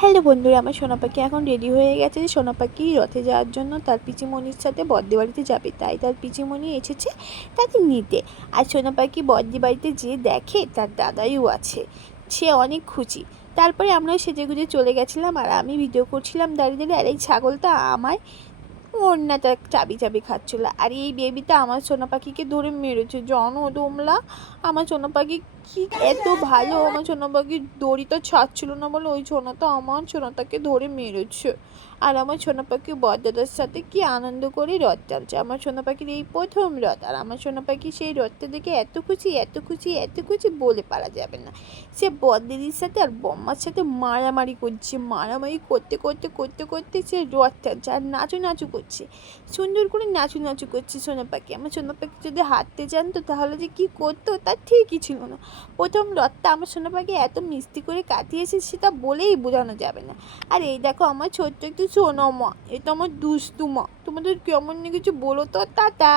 Hello বন্ধুরা, আমার সোনা পাখি এখন রেডি হয়ে গেছে যে সোনা পাখি রথে যাওয়ার জন্য তার পিচিমণির সাথে বদ্দি বাড়িতে যাবে। তাই তার পিচিমণি এসেছে তাকে নিতে। আর সোনা পাখি বদ্দি বাড়িতে যেয়ে দেখে তার দাদাইও আছে, সে অনেক খুশি। তারপরে আমরা সেজেগুজে চলে গেছিলাম আর আমি ভিডিও করছিলাম দাঁড়িয়ে দাঁড়িয়ে। আর এই ছাগলটা আমায় ওড়নাটা চাবি চাবি খাচ্ছিল, আর এই বেবিটা আমার সোনা পাখিকে ধরে মেরেছে জানো তোমরা। আমার সোনা পাখি কি এত ভালো, আমার সোনা পাখির দড়িটা ছাড়ছিল না বলে ওই সোনাটা আমার সোনাটাকে ধরে মেরেছে। আর আমার সোনা পাখি বড়দাদার সাথে কি আনন্দ করে রথ টানছে। আমার সোনা পাখির এই প্রথম রথ, আর আমার সোনা পাখি সেই রথটা দেখে এত খুশি এত খুশি এত খুশি বলে পারা যাবে না। সে বড়দিদির সাথে আর বম্মার সাথে মারামারি করছে, মারামারি করতে করতে করতে করতে সে রথ টানছে আর নাচু নাচু করছে, সুন্দর করে নাচু নাচু করছে সোনা পাখি। আমার সোনা পাখি যদি হাঁটতে জানতো তাহলে যে কী করতো তার ঠিকই ছিল না। প্রথম রথটা আমার সোনা পাখি এত মিষ্টি করে কাটিয়েছে সেটা বলেই বোঝানো যাবে না। আর এই দেখো আমার ছোট্ট একটু সোনা মা, এটা আমার দুষ্টু মা। তোমাদের কেমন লেগেছে বলো তো, টাটা।